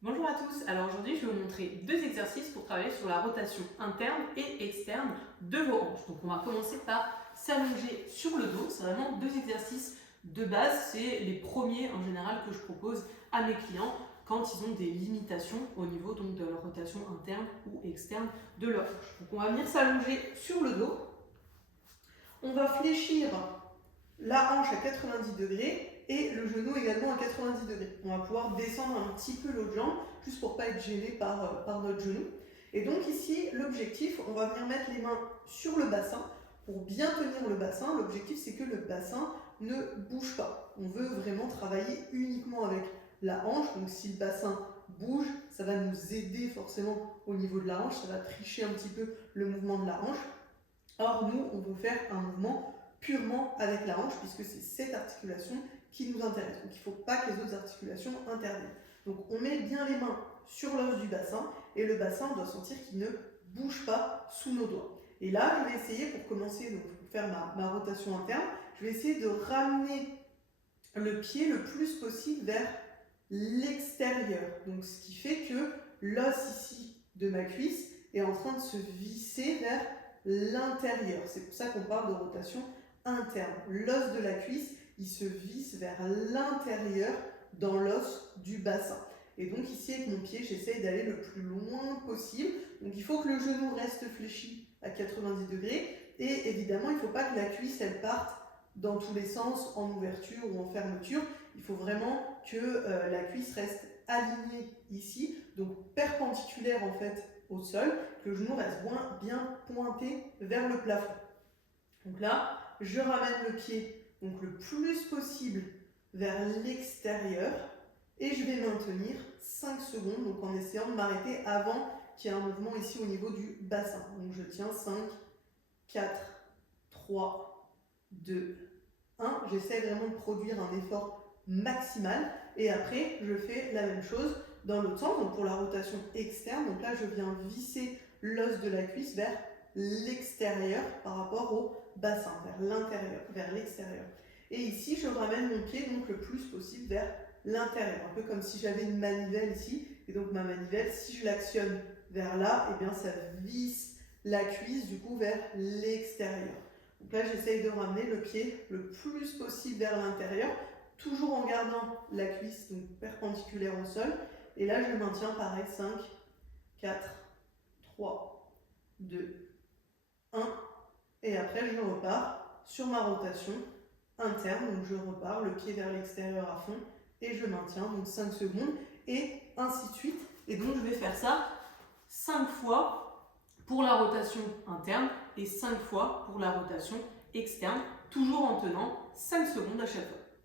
Bonjour à tous, alors aujourd'hui je vais vous montrer deux exercices pour travailler sur la rotation interne et externe de vos hanches. Donc on va commencer par s'allonger sur le dos, c'est vraiment deux exercices de base, c'est les premiers en général que je propose à mes clients quand ils ont des limitations au niveau donc, de leur rotation interne ou externe de leur hanche. Donc on va venir s'allonger sur le dos, on va fléchir la hanche à 90 degrés et le genou également à 90 degrés. On va pouvoir descendre un petit peu l'autre jambe, juste pour ne pas être gêné par notre genou. Et donc ici, l'objectif, on va venir mettre les mains sur le bassin pour bien tenir le bassin. L'objectif, c'est que le bassin ne bouge pas. On veut vraiment travailler uniquement avec la hanche. Donc si le bassin bouge, ça va nous aider forcément au niveau de la hanche, ça va tricher un petit peu le mouvement de la hanche. Or, nous, on veut faire un mouvement purement avec la hanche, puisque c'est cette articulation qui nous intéresse. Donc il ne faut pas que les autres articulations interviennent. Donc on met bien les mains sur l'os du bassin, et le bassin, on doit sentir qu'il ne bouge pas sous nos doigts. Et là, je vais essayer, pour commencer, donc, pour faire ma rotation interne, je vais essayer de ramener le pied le plus possible vers l'extérieur. Donc ce qui fait que l'os ici de ma cuisse est en train de se visser vers l'intérieur. C'est pour ça qu'on parle de rotation interne. L'os de la cuisse, il se visse vers l'intérieur dans l'os du bassin. Et donc ici, avec mon pied, j'essaye d'aller le plus loin possible. Donc il faut que le genou reste fléchi à 90 degrés. Et évidemment, il ne faut pas que la cuisse, elle parte dans tous les sens, en ouverture ou en fermeture. Il faut vraiment que la cuisse reste alignée ici, donc perpendiculaire en fait au sol, que le genou reste bien pointé vers le plafond. Donc là, je ramène le pied donc le plus possible vers l'extérieur et je vais maintenir 5 secondes, donc en essayant de m'arrêter avant qu'il y ait un mouvement ici au niveau du bassin. Donc je tiens 5, 4, 3, 2, 1. J'essaie vraiment de produire un effort maximal et après je fais la même chose dans l'autre sens, donc pour la rotation externe. Donc là je viens visser l'os de la cuisse vers l'extérieur par rapport au bassin, vers l'intérieur, vers l'extérieur. Et ici je ramène mon pied donc le plus possible vers l'intérieur, un peu comme si j'avais une manivelle ici, et donc ma manivelle, si je l'actionne vers là, et bien ça visse la cuisse du coup vers l'extérieur. Donc là j'essaye de ramener le pied le plus possible vers l'intérieur, toujours en gardant la cuisse donc perpendiculaire au sol. Et là je maintiens pareil, 5, 4, 3, 2, 1. Et après je repars sur ma rotation interne. Donc je repars le pied vers l'extérieur à fond et je maintiens donc 5 secondes et ainsi de suite. Et donc je vais faire ça 5 fois pour la rotation interne et 5 fois pour la rotation externe, toujours en tenant 5 secondes à chaque fois.